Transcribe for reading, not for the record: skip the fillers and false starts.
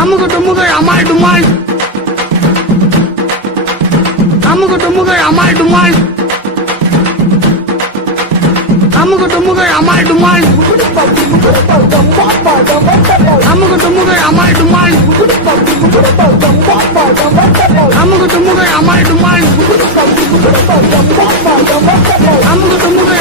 அமுகு டுமுகள் அமால் டுமால் அமுகு டுமுகள் அமால் டுமால் அமுகு டுமுகள் அமால் டுமால் அமுகு டுமுகள் அமால் டுமால் அமுகு டுமுகள் அமால் டுமால் அமுகு டுமுகள்